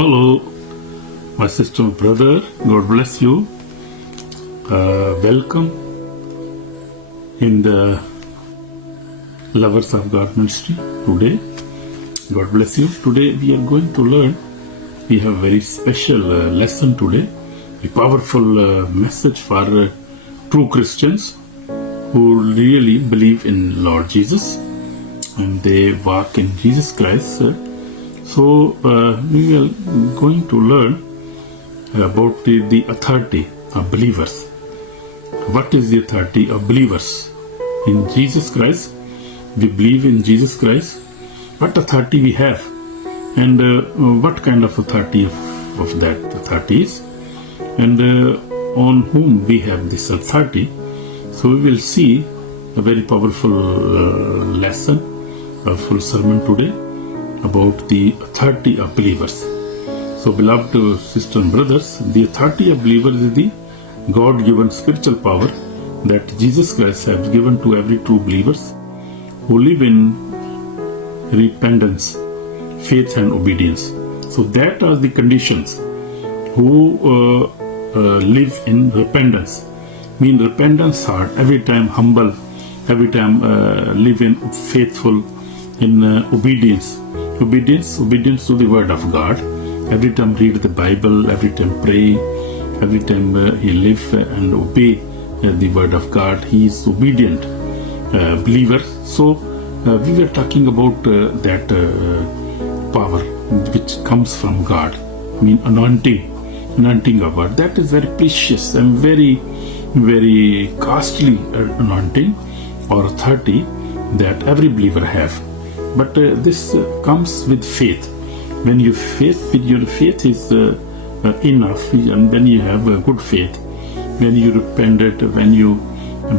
Hello, my sister and brother. God bless you. Welcome in the Lovers of God ministry today. God bless you. Today we are going to learn. We have a very special lesson today. A powerful message for true Christians who really believe in Lord Jesus and they walk in Jesus Christ. So we are going to learn about the authority of believers. What is the authority of believers? In Jesus Christ, we believe in Jesus Christ. What authority we have? And what kind of authority of that authority is? And on whom we have this authority? So we will see a very powerful lesson, a full sermon today about the authority of believers. So beloved sisters and brothers, the authority of believers is the God-given spiritual power that Jesus Christ has given to every true believers who live in repentance, faith and obedience. So that are the conditions who live in repentance. Mean repentance heart, every time humble, every time live in faithful, in obedience to the word of God. Every time read the Bible, every time pray, every time he live and obey the word of God. He is obedient believer. So we were talking about that power which comes from God. I mean anointing of God. That is very precious and very costly anointing or authority that every believer have. But this comes with faith. When your faith is enough, and when you have a good faith, when you repented, when you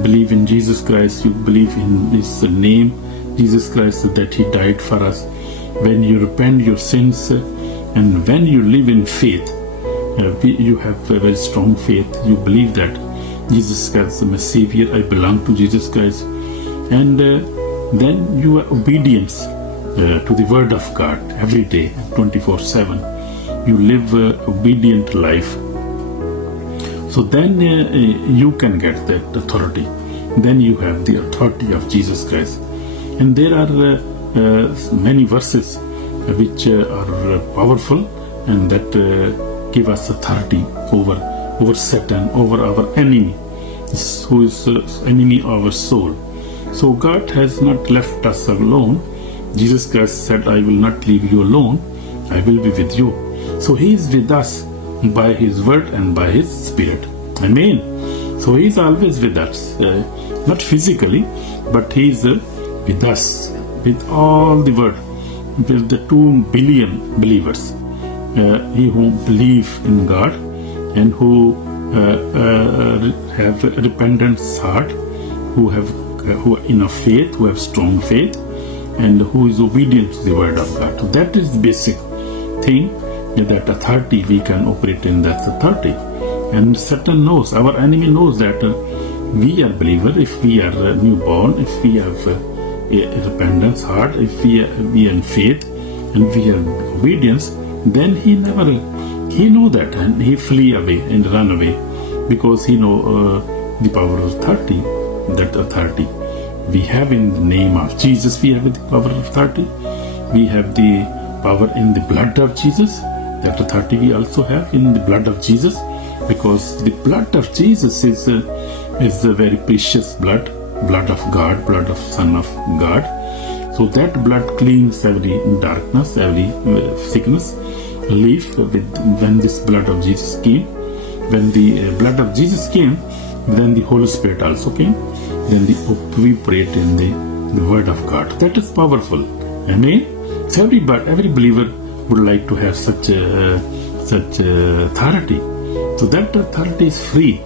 believe in Jesus Christ, you believe in His name, Jesus Christ, that He died for us. When you repent your sins, and when you live in faith, you have a very strong faith. You believe that Jesus Christ is my Savior. I belong to Jesus Christ, and then you are obedience to the word of God every day, 24/7. You live obedient life. So then you can get that authority. Then you have the authority of Jesus Christ. And there are many verses which are powerful and that give us authority over Satan, over our enemy, who is enemy of our soul. So God has not left us alone. Jesus Christ said, I will not leave you alone. I will be with you. So He is with us by His word and by His Spirit. Amen. So He is always with us. Not physically, but He is with us. With all the word. With the 2 billion believers. He who believe in God and who have a repentant heart, who are in a faith, who have strong faith, and who is obedient to the word of God. So that is the basic thing, that authority we can operate in that authority. And Satan knows, our enemy knows that we are believer, if we are newborn, if we have a repentance heart, if we are in faith, and we have obedience, then he know that, and he flee away and run away, because he know the power of authority, that authority we have in the name of Jesus. We have the power of authority. We have the power in the blood of Jesus. That authority we also have in the blood of Jesus, because the blood of Jesus is a very precious blood of God, blood of Son of God. So that blood cleans every darkness, every sickness. When this blood of Jesus came, when the blood of Jesus came, then the Holy Spirit also came. Then we prayed in the word of God. That is powerful. Amen. So every believer would like to have such authority. So that authority is free,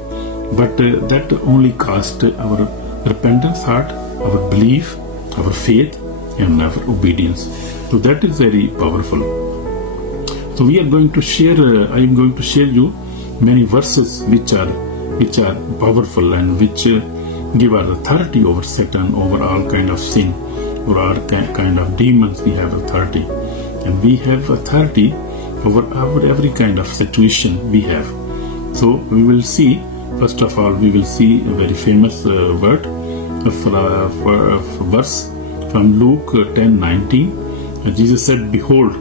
but that only cost our repentance heart, our belief, our faith, and our obedience. So that is very powerful. So we are going to share. I am going to share you many verses which are powerful and which give our authority over Satan, over all kind of sin, over all kind of demons. We have authority, and we have authority over every kind of situation we have. So we will see, first of all, we will see a very famous word verse from Luke 10:19. Jesus said, "Behold,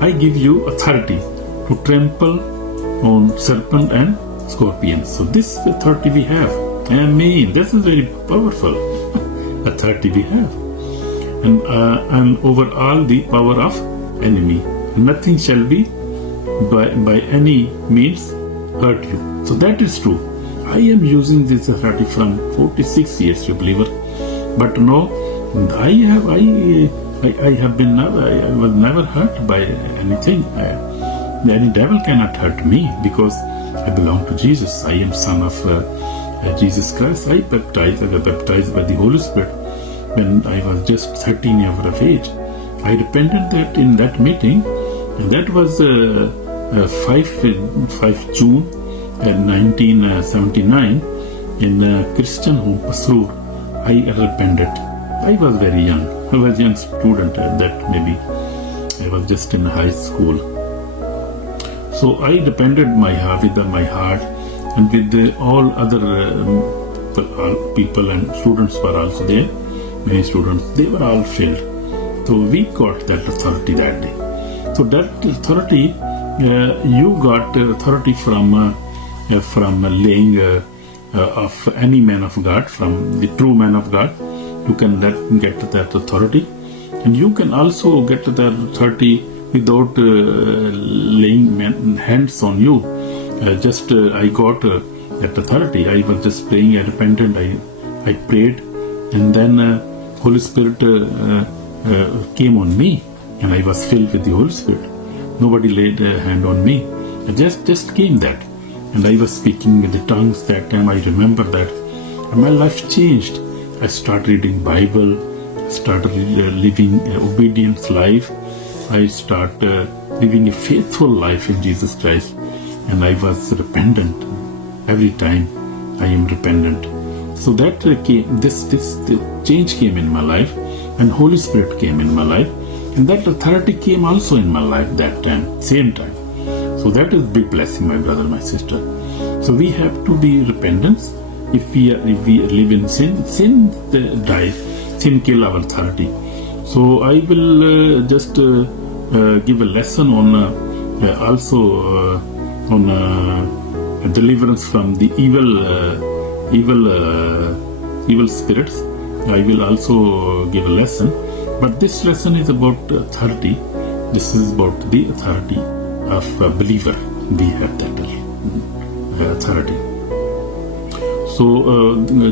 I give you authority to trample on serpent and scorpions." So this authority we have. Amen. This is very powerful authority we have. And over all the power of enemy. Nothing shall be by any means hurt you. So that is true. I am using this authority from 46 years, you believer. But no, I was never hurt by anything. Any devil cannot hurt me because I belong to Jesus. I am son of Jesus Christ. I was baptized by the Holy Spirit when I was just 13 years of age. I repented that in that meeting, and that was 5 June 1979 in Christian home, Pasur. I repented. I was very young. I was a young student at that, maybe. I was just in high school. So I repented my heart with my heart, and with all other people and students were also there. Many students, they were all filled. So we got that authority that day. So that authority, you got authority from laying of any man of God, from the true man of God. You can get that authority, and you can also get that authority without laying hands on you. I got that authority. I was just praying. I repented. I prayed, and then Holy Spirit came on me, and I was filled with the Holy Spirit. Nobody laid a hand on me. I just came that, and I was speaking with the tongues that time. I remember that, and my life changed. I started reading Bible, started living obedience life. I started living a faithful life in Jesus Christ, and I was repentant. Every time I am repentant. So that came, this change came in my life, and Holy Spirit came in my life, and that authority came also in my life that time, same time. So that is big blessing, my brother, my sister. So we have to be repentant. If we live in sin die, sin kill our authority. So I will just give a lesson on deliverance from the evil spirits. I will also give a lesson, but this lesson is about authority. This is about the authority of a believer. We have that authority. So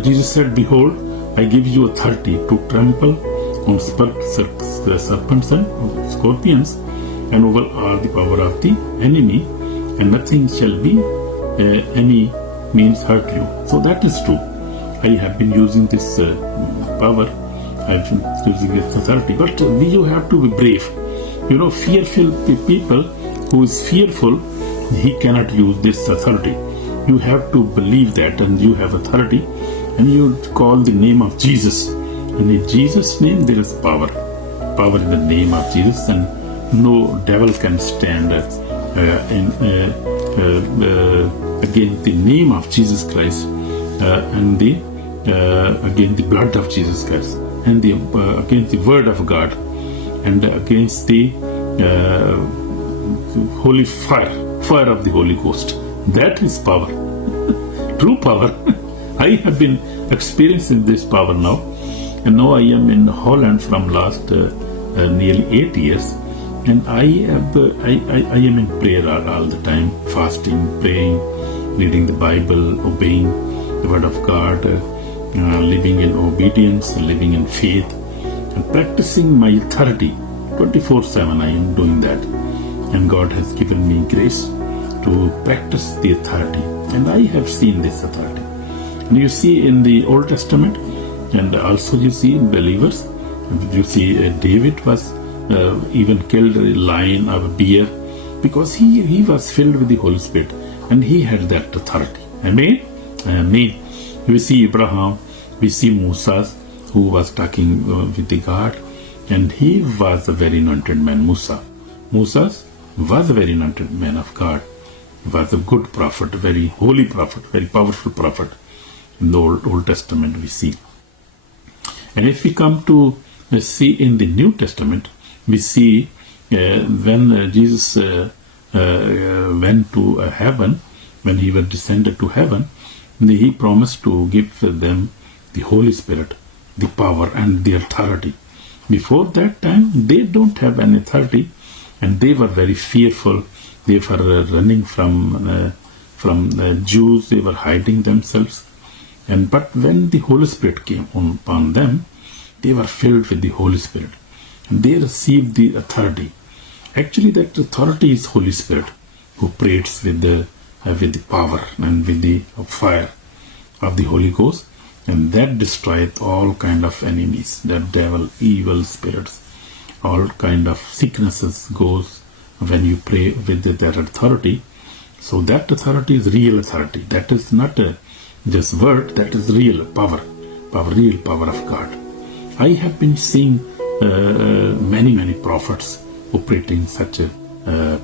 Jesus said, "Behold, I give you authority to trample on serpents and scorpions, and over all the power of the enemy, and nothing shall be any means hurt you." So that is true. I have been using this power. I've been using this authority. But you have to be brave. Fearful people who is fearful, he cannot use this authority. You have to believe that, and you have authority, and you call the name of Jesus. And in Jesus' name there is power. Power in the name of Jesus, and no devil can stand against the name of Jesus Christ, and against the blood of Jesus Christ, and against the word of God, and against the holy fire of the Holy Ghost. That is power. True power. I have been experiencing this power now, and now I am in Holland from last nearly 8 years, and I am in prayer all the time, fasting, praying, reading the Bible, obeying the word of God, living in obedience, living in faith, and practicing my authority 24/7. I am doing that, and God has given me grace to practice the authority, and I have seen this authority. And you see in the Old Testament, and also you see believers. You see David was even killed a lion or a bear because he was filled with the Holy Spirit, and he had that authority. Amen. Amen. We see Abraham, we see Moses, who was talking with the God, and he was a very anointed man, Musa. Moses was a very anointed man of God. He was a good prophet, a very holy prophet, very powerful prophet. In the Old Testament we see. And if we come to see in the New Testament, we see when Jesus went to heaven, when he was descended to heaven, he promised to give them the Holy Spirit, the power and the authority. Before that time, they don't have any authority, and they were very fearful. They were running from the Jews. They were hiding themselves. But when the Holy Spirit came upon them, they were filled with the Holy Spirit. And they received the authority. Actually, that authority is Holy Spirit, who operates with the power and with the fire of the Holy Ghost, and that destroys all kind of enemies, the devil, evil spirits, all kind of sicknesses goes when you pray with that authority. So that authority is real authority. That is not just word. That is real power, real power of God. I have been seeing many prophets operating such a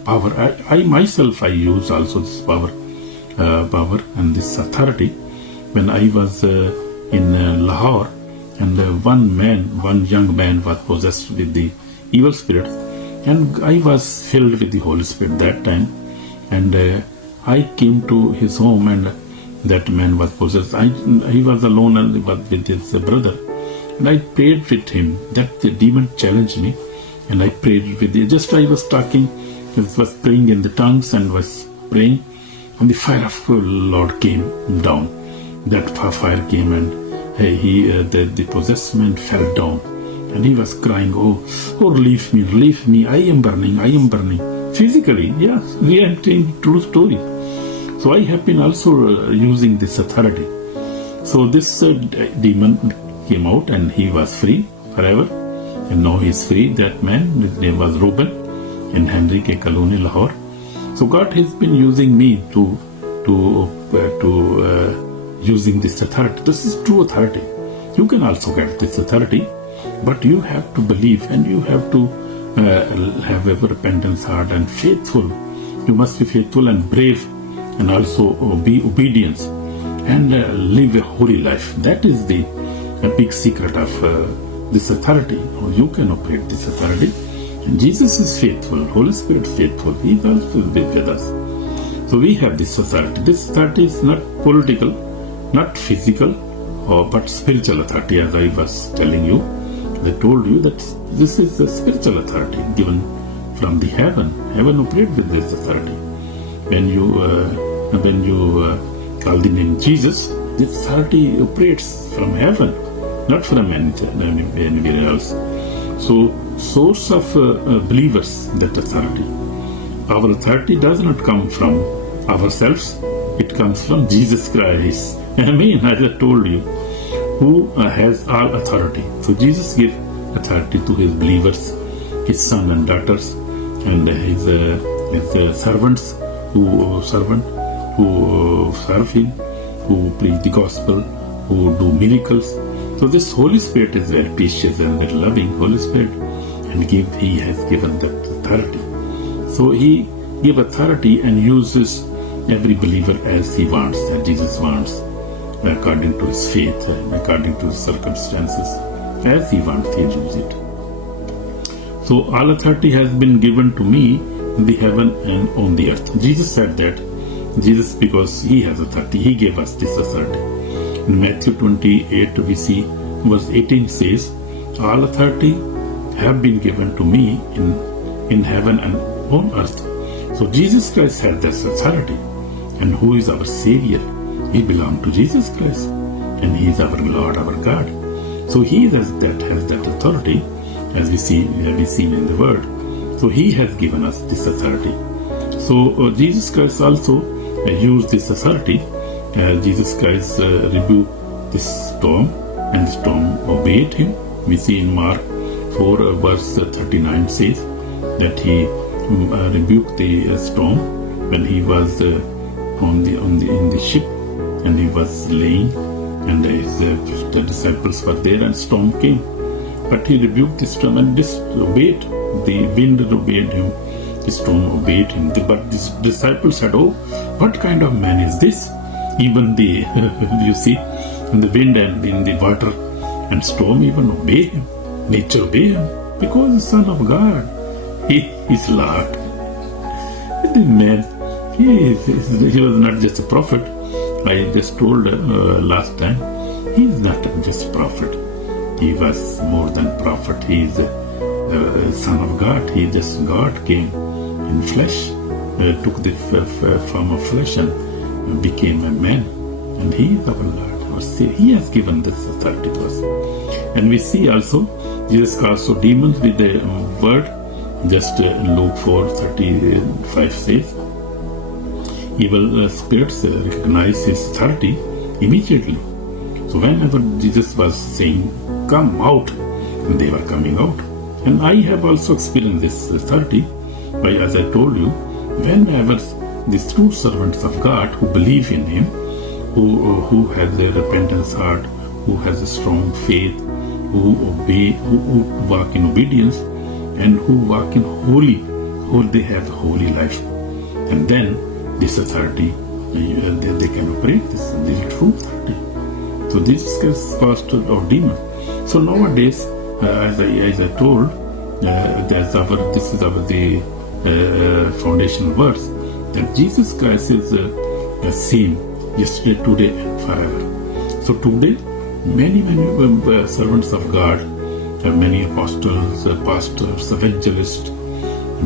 power. I myself use also this power and this authority. When I was in Lahore, and one young man was possessed with the evil spirit, and I was filled with the Holy Spirit that time, and I came to his home, and that man was possessed. He was alone and with his brother, and I prayed with him. That the demon challenged me, and I prayed with him. Just I was talking, I was praying in the tongues and was praying, and the fire of the Lord came down. That fire came, and the possessed man fell down, and he was crying, oh, leave me, I am burning. Physically, yes, we are telling true story. So I have been also using this authority. So this demon came out, and he was free forever, and now he is free. That man, his name was Reuben, in Henry K. Colony, Lahore. So God has been using me to using this authority. This is true authority. You can also get this authority, but you have to believe, and you have to have a repentance heart and faithful. You must be faithful and brave, and also be obedient and live a holy life. That is the big secret of this authority. You can operate this authority. And Jesus is faithful. Holy Spirit is faithful. He is also with us. So we have this authority. This authority is not political, not physical, but spiritual authority. As I was telling you, I told you that this is a spiritual authority given from the heaven. Heaven operates with this authority. When you call the name Jesus, this authority operates from heaven, not from anywhere else. So, source of believers, that authority. Our authority does not come from ourselves. It comes from Jesus Christ. Amen. As I told you, who has all authority. So Jesus gave authority to his believers, his sons and daughters, and his servants who serve him, who preach the gospel, who do miracles. So this Holy Spirit is very precious and very loving Holy Spirit, and he has given that authority. So he gives authority and uses every believer as he wants, as Jesus wants, according to his faith, according to his circumstances, as he wants, he uses it. So all authority has been given to me in the heaven and on the earth. Jesus said that. Jesus, because he has authority, he gave us this authority. In Matthew 28, we see verse 18 says, all authority have been given to me in heaven and on earth. So Jesus Christ has this authority. And who is our Savior? We belong to Jesus Christ, and he is our Lord, our God. So he has that authority, as we seen in the Word. So he has given us this authority. So Jesus Christ also used this authority. Jesus Christ rebuked this storm, and the storm obeyed him. We see in Mark 4 verse 39 says that he rebuked the storm when he was in the ship, and he was laying, and the disciples were there, and storm came. But he rebuked the storm, and this obeyed. The wind obeyed him, The stone obeyed him. But the disciples said, "Oh, what kind of man is this? Even the, you see, in the wind and in the water and storm even obey him. Nature obey him because the Son of God, he is Lord." The man, he was not just a prophet. I just told last time, he is not just a prophet. He was more than prophet. He is a Son of God. God came in flesh, took the form of flesh and became a man. And he is our Lord, our Savior. He has given this authority to us. And we see also, Jesus cast out demons with the word. Just Luke 4:35 says, evil spirits recognize his authority immediately. So whenever Jesus was saying, "Come out," they were coming out. And I have also experienced this authority by, as I told you, whenever these true servants of God who believe in Him, who has a repentance heart, who has a strong faith, who obey, who walk in obedience, and who walk in they have a holy life. And then this authority, they can operate this true authority. So this is cast out demons. So nowadays, as I told, this is the foundation verse, that Jesus Christ is the same yesterday, today, and forever. So today, many servants of God, many apostles, pastors, evangelists,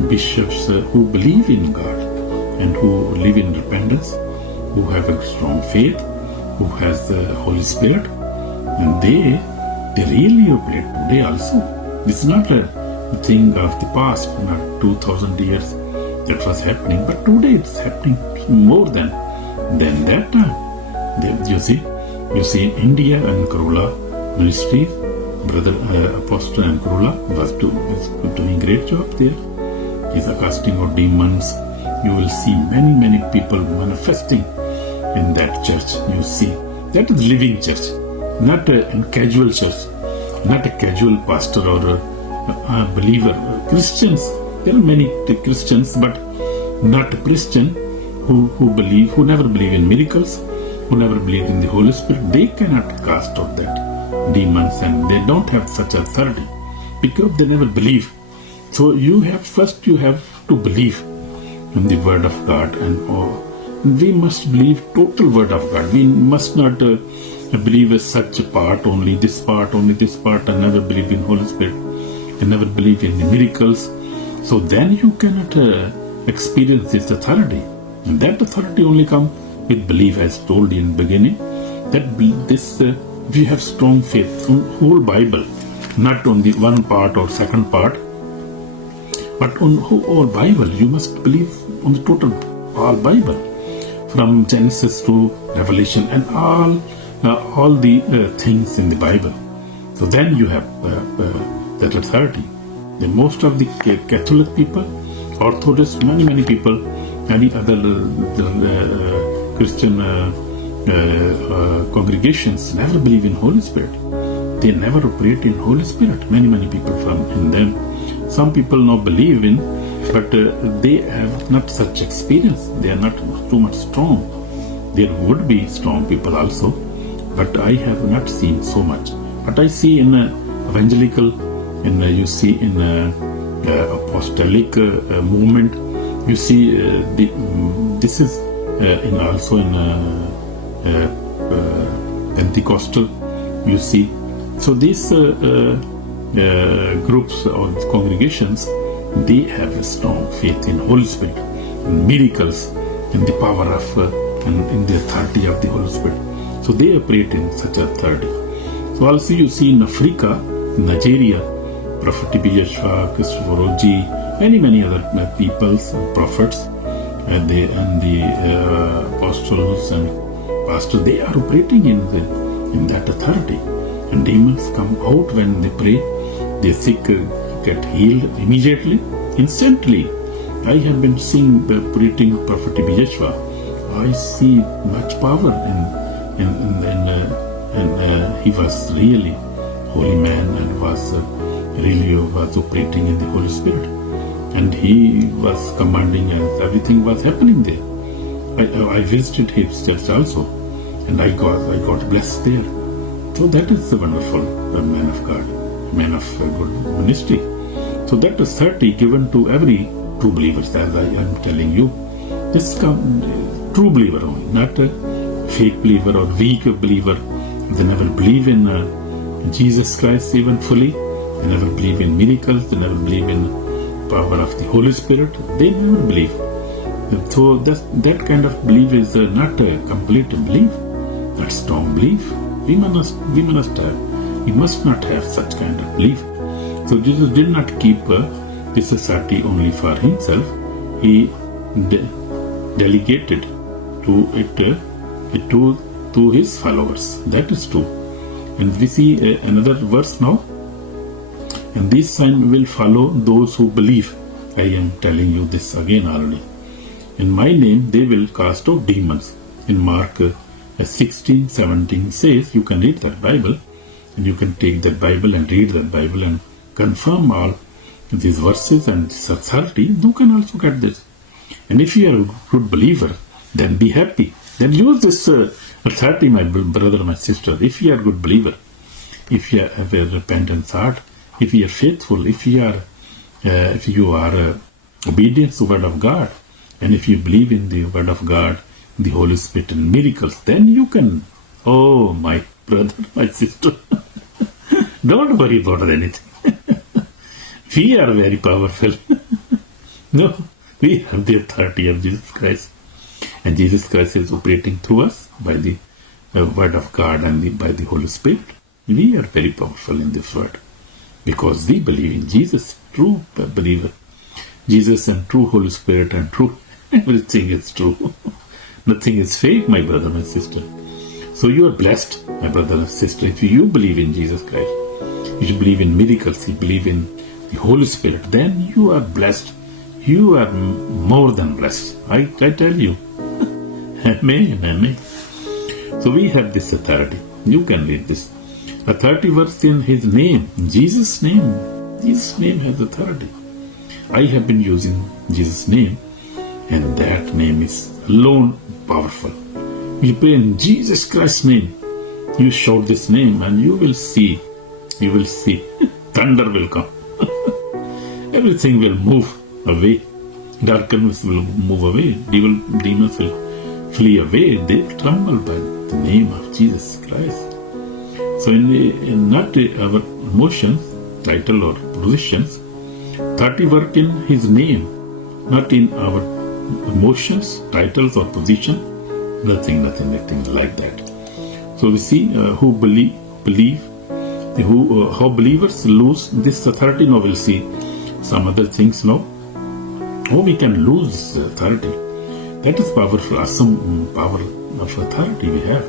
bishops who believe in God and who live in repentance, who have a strong faith, who has the Holy Spirit, and they really operate today also. This is not a thing of the past, not 2000 years that was happening, but today it's happening more than that time. You see in India and Kerala ministries, Brother Apostle and Kerala was doing great job there. He's casting out demons. You will see many people manifesting in that church. You see, that is living church, not a casual church, not a casual pastor or a believer. Christians, there are many Christians, but not a Christian who never believe in miracles, who never believe in the Holy Spirit. They cannot cast out that demons, and they don't have such authority because they never believe. So you have to believe in the Word of God, and we must believe total Word of God. We must not believe such a part, only this part, and never believe in Holy Spirit, and never believe in the miracles. So then you cannot experience this authority, and that authority only comes with belief, as told in the beginning. That we have strong faith on whole Bible, not on the one part or second part, but on whole Bible. You must believe on the total all Bible, from Genesis to Revelation, and all the things in the Bible. So then you have that authority. The most of the Catholic people, Orthodox, many people, any other Christian congregations never believe in Holy Spirit. They never operate in Holy Spirit. Many people from in them. Some people now believe in, but they have not such experience. They are not too much strong. There would be strong people also, but I have not seen so much. But I see in evangelical, you see in apostolic movement, you see this is also in Pentecostal, you see. So these groups or congregations, they have a strong faith in Holy Spirit, in miracles, in the power of and in the authority of the Holy Spirit. So they operate in such authority. So also you see in Africa, Nigeria, Prophet T.B. Joshua, Christopher Oji, many other peoples, prophets, and the apostles and pastors, they are operating in that authority. And demons come out when they pray. The sick get healed immediately, instantly. I have been seeing the preaching Prophet T.B. Joshua. I see much power and he was really holy man and was operating in the Holy Spirit. and he was commanding and everything was happening there. I visited his church also, and I got blessed there. So that is the wonderful man of God, man of good ministry. So that is 30 given to every true believer, as I am telling you. This true believer only, not a fake believer or weak believer. They never believe in Jesus Christ even fully. They never believe in miracles. They never believe in power of the Holy Spirit. They never believe. So that kind of belief is not a complete belief, not strong belief. We must not have such kind of belief. So Jesus did not keep this society only for himself. He delegated to his followers. That is true. And we see another verse now. And this sign will follow those who believe. I am telling you this again already. In my name they will cast out demons. In Mark 16:17 says, you can read that Bible, and you can take that Bible and read that Bible and confirm all these verses and this authority. You can also get this. And if you are a good believer, then be happy. Then use this authority, my brother, my sister. If you are a good believer, if you have a repentant heart, if you are faithful, if you are obedient to the word of God, and if you believe in the word of God, the Holy Spirit and miracles, then you can, oh my brother, my sister, don't worry about anything. We are very powerful. No, we have the authority of Jesus Christ. And Jesus Christ is operating through us by the word of God and by the Holy Spirit. We are very powerful in this word because we believe in Jesus, true believer. Jesus and true Holy Spirit and true, everything is true. Nothing is fake, my brother, my sister. So you are blessed, my brother and sister, if you believe in Jesus Christ. If you believe in miracles, you believe in the Holy Spirit, then you are blessed. You are more than blessed. I tell you. Amen, amen. So we have this authority. You can read this. Authority works in His name, Jesus' name. Jesus' name has authority. I have been using Jesus' name, and that name is alone powerful. You pray in Jesus Christ's name. You shout this name, and you will see. You will see. Thunder will come. Everything will move away. Darkness will move away. Demons will flee away. They will tremble by the name of Jesus Christ. So in not our emotions, title or positions, 30 work in His name, not in our emotions, titles or position. Nothing like that. So we see who believe, how believers lose this authority. Now we'll see some other things now. How we can lose this authority. That is powerful, awesome power of authority we have.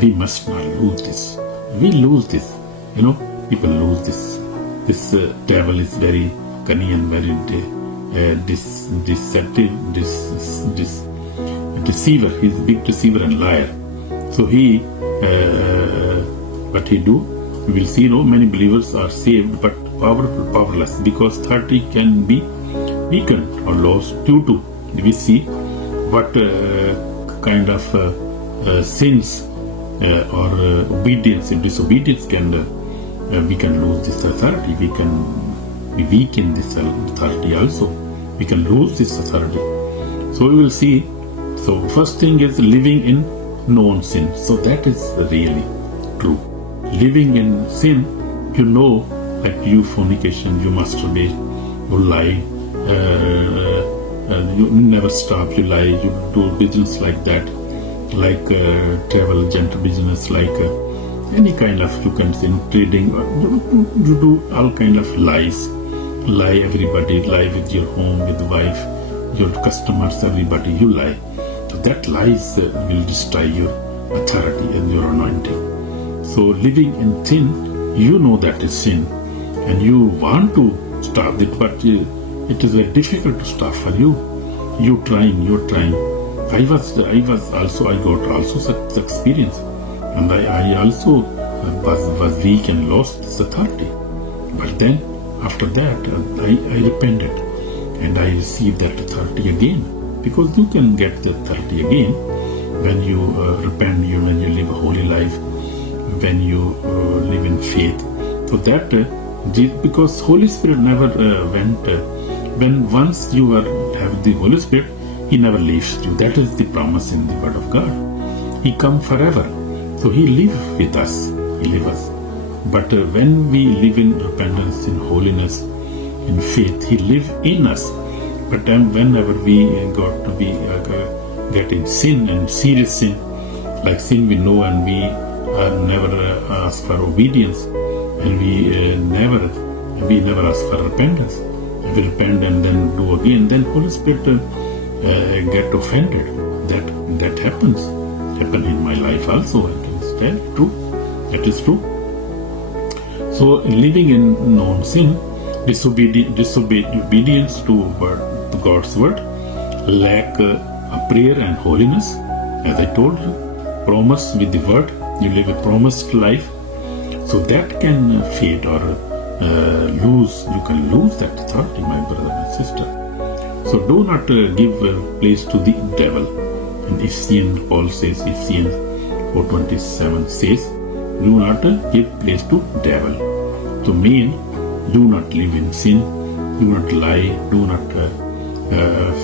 We must not lose this. We lose this. People lose this. This devil is very cunning and very deceptive, deceiver. He's a big deceiver and liar. So what he do? We will see. Many believers are saved, but powerless, because 30 can be weakened or lost due to. We see what kind of sins or obedience and disobedience we can lose this authority. We can be weak in this authority also. We can lose this authority. So we will see. So first thing is living in known sin. So that is really true. Living in sin, that you fornication, you masturbate, you lie, you never stop, you lie, you do business like that, like travel agent business, like any kind of, you can say, trading, you do all kind of lies. Lie everybody, lie with your home, with the wife, your customers, everybody, you lie. So that lies will destroy your authority and your anointing. So living in sin, that is sin, and you want to stop it, but it is very difficult to stop for you. You're trying. I got also such experience, and I also was weak and lost this authority. But then after that, I repented. and I receive that authority again. Because you can get the authority again when you repent, when you live a holy life, when you live in faith. So that, because Holy Spirit never went, when once you have the Holy Spirit, He never leaves you. That is the promise in the Word of God. He comes forever. So He lives with us. He lives us. But when we live in repentance, in holiness, in faith, He lives in us. But whenever we got to be get in sin, and serious sin, like sin we know, and we never ask for obedience, and we never ask for repentance. If we repent and then do again, then Holy Spirit get offended. That happens. Happened in my life also. I can say true. That is true. So living in non-sin, disobedience to God's word, lack of prayer and holiness, as I told you, promise with the word, you live a promised life, so that can fade or lose. You can lose that authority, my brother and sister. So do not give place to the devil. And Ephesians, Paul says, Ephesians 4:27 says, do not give place to devil. So mean, do not live in sin, do not lie, do not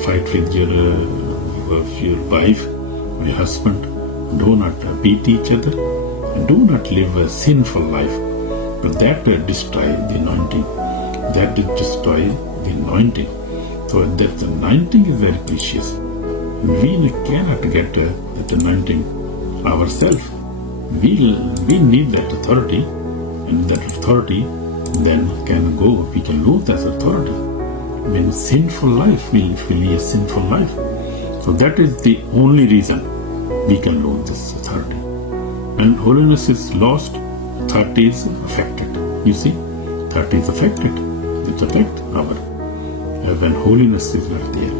fight with your wife or your husband, do not beat each other, and do not live a sinful life. But that destroys the anointing. That destroy the anointing. So that anointing is very precious. We cannot get that anointing ourselves. We need that authority, and that authority then can go. We can lose that authority. When sinful life, we live a sinful life. So that is the only reason we can lose this authority. When holiness is lost, authority is affected. You see, authority is affected. It affects when holiness is not there.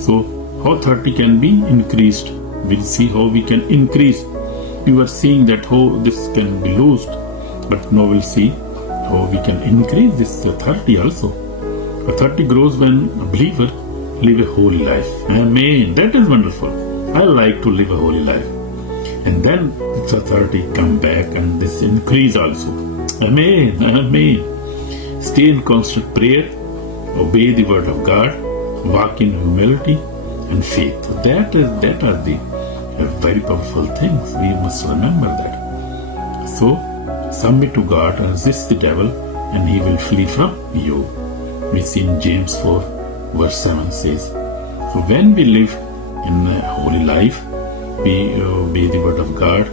So how authority can be increased? We'll see how we can increase. We were seeing that how this can be lost, but now we'll see how we can increase this authority also. Authority grows when a believer live a holy life. Amen. That is wonderful. I like to live a holy life. And then its authority come back and this increase also. Amen. Amen. Stay in constant prayer, obey the word of God, walk in humility and faith. That are the very powerful things. We must remember that. So submit to God, resist the devil, and he will flee from you. We see in James 4 verse 7 says, so when we live in a holy life, we obey the word of God.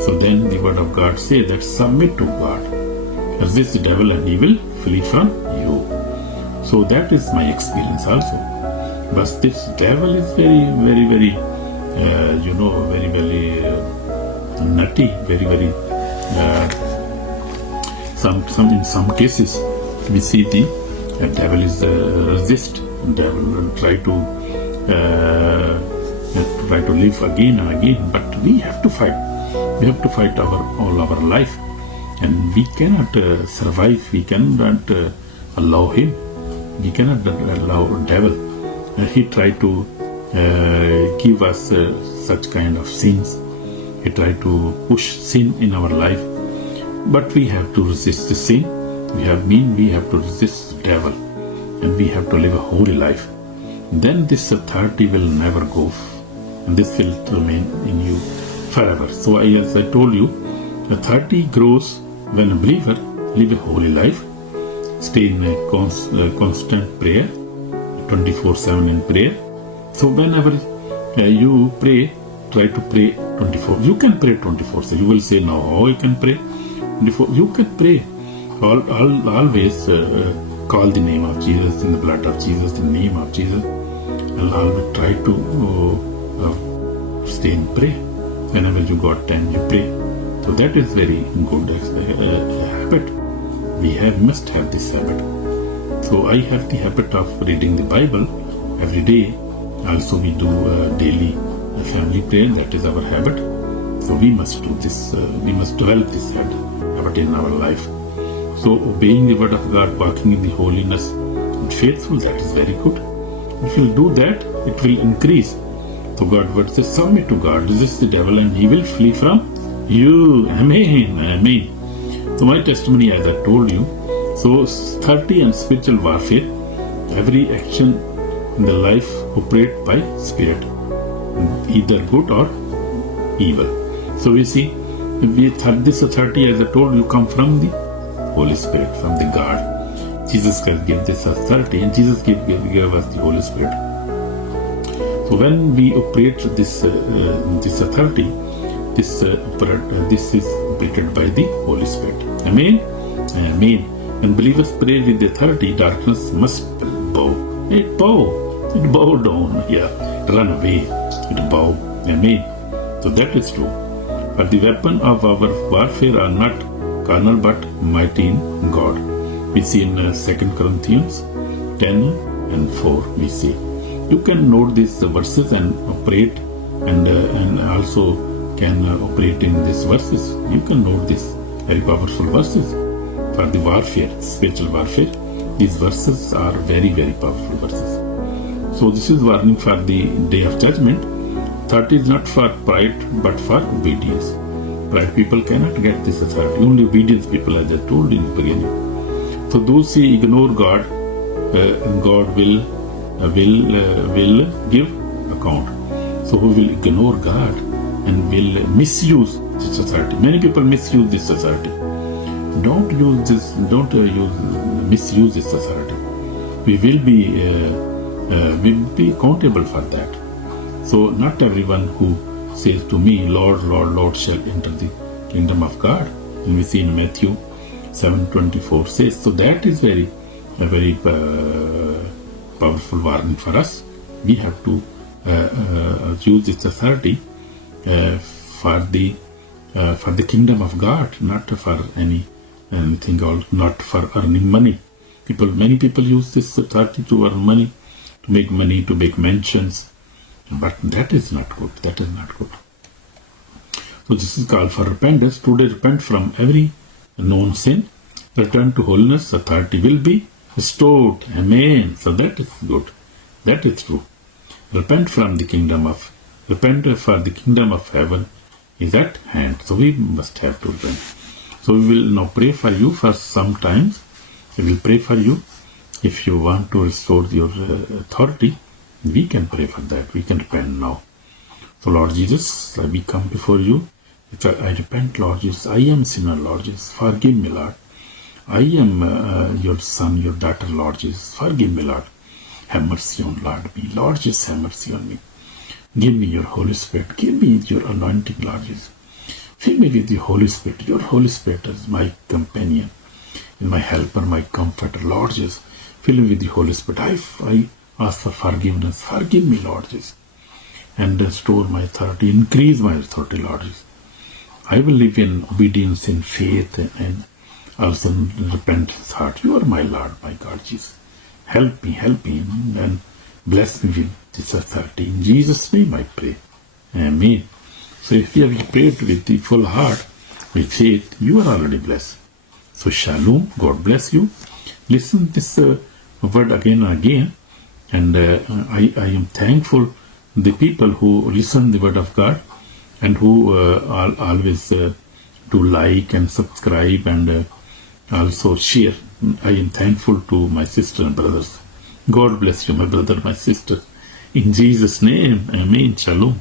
So then the word of God says that submit to God, resist the devil, and he will flee from you. So that is my experience also. But this devil is very, very, very, very, very nutty, very, very. In some cases, we see the devil is resist. Devil will try to live again and again. But we have to fight. We have to fight all our life, and we cannot survive. We cannot allow him. We cannot allow devil. He tried to give us such kind of sins. He tried to push sin in our life. But we have to resist the sin. We have to resist the devil. And we have to live a holy life. Then this authority will never go. And this will remain in you forever. So as I told you, authority grows when a believer live a holy life. Stay in a constant prayer. 24/7 in prayer. So whenever you pray, try to pray 24. You can pray 24. So you will say, no, how you can pray 24? You can pray. Always call the name of Jesus, in the blood of Jesus, in the name of Jesus. And always try to stay in prayer. Whenever you got time, you pray. So that is very good habit. We must have this habit. So I have the habit of reading the Bible every day. Also we do daily family prayer. That is our habit. So we must do this. We must develop this habit in our life. So obeying the word of God, walking in the holiness, faithful, that is very good. If you do that, it will increase. So God word says, submit to God, resist the devil, and he will flee from you. Amen. Amen. So my testimony, as I told you, so 30 and spiritual warfare, every action in the life operate by spirit, either good or evil. So we see, this authority, as I told you, come from the Holy Spirit, from the God. Jesus Christ gave this authority, and Jesus gave us the Holy Spirit. So when we operate this authority, this is operated by the Holy Spirit. Amen. Amen. When believers pray with the authority, darkness must bow. It bow down. Yeah, run away. It bow. Amen. So that is true. But the weapon of our warfare are not carnal but mighty in God. We see in 2 Corinthians 10 and 4. We see. You can note these verses and operate, and also can operate in these verses. You can note these very powerful verses for the warfare, spiritual warfare. These verses are very, very powerful verses. So this is warning for the day of judgment. Authority is not for pride but for obedience. Pride people cannot get this authority. Only obedience people, as I told in the beginning. So those who ignore God, God will give account. So who will ignore God and will misuse this authority? Many people misuse this authority. Don't misuse this authority. We will be accountable for that. So not everyone who says to me, Lord, Lord, Lord, shall enter the kingdom of God. And we see in Matthew 7:24 says. So that is a very powerful warning for us. We have to use this authority for the kingdom of God, not for anything else, not for earning money. Many people use this authority to earn money, to make mentions, but that is not good. That is not good. So this is called for repentance. Today, repent from every known sin. Return to holiness. Authority will be restored. Amen. So that is good. That is true. Repent for the kingdom of heaven is at hand. So we must have to repent. So we will now pray for you for some times. We will pray for you. If you want to restore your authority, we can pray for that. We can repent now. So Lord Jesus, we come before you. I repent, Lord Jesus. I am sinner, Lord Jesus. Forgive me, Lord. I am your son, your daughter, Lord Jesus. Forgive me, Lord. Have mercy on Lord me. Lord Jesus, have mercy on me. Give me your Holy Spirit. Give me your anointing, Lord Jesus. Fill me with the Holy Spirit. Your Holy Spirit is my companion and my helper, my comforter, Lord Jesus. Fill me with the Holy Spirit. I ask for forgiveness. Forgive me, Lord Jesus. And restore my authority. Increase my authority, Lord Jesus. I will live in obedience, in faith, and also in repentance heart. You are my Lord, my God, Jesus. Help me, and bless me with this authority. In Jesus' name I pray. Amen. So if you have prayed with the full heart, with faith, you are already blessed. So shalom, God bless you. Listen this word again and again. And I am thankful the people who listen the word of God and who always do like and subscribe and also share. I am thankful to my sister and brothers. God bless you, my brother, my sister. In Jesus' name, amen. Shalom.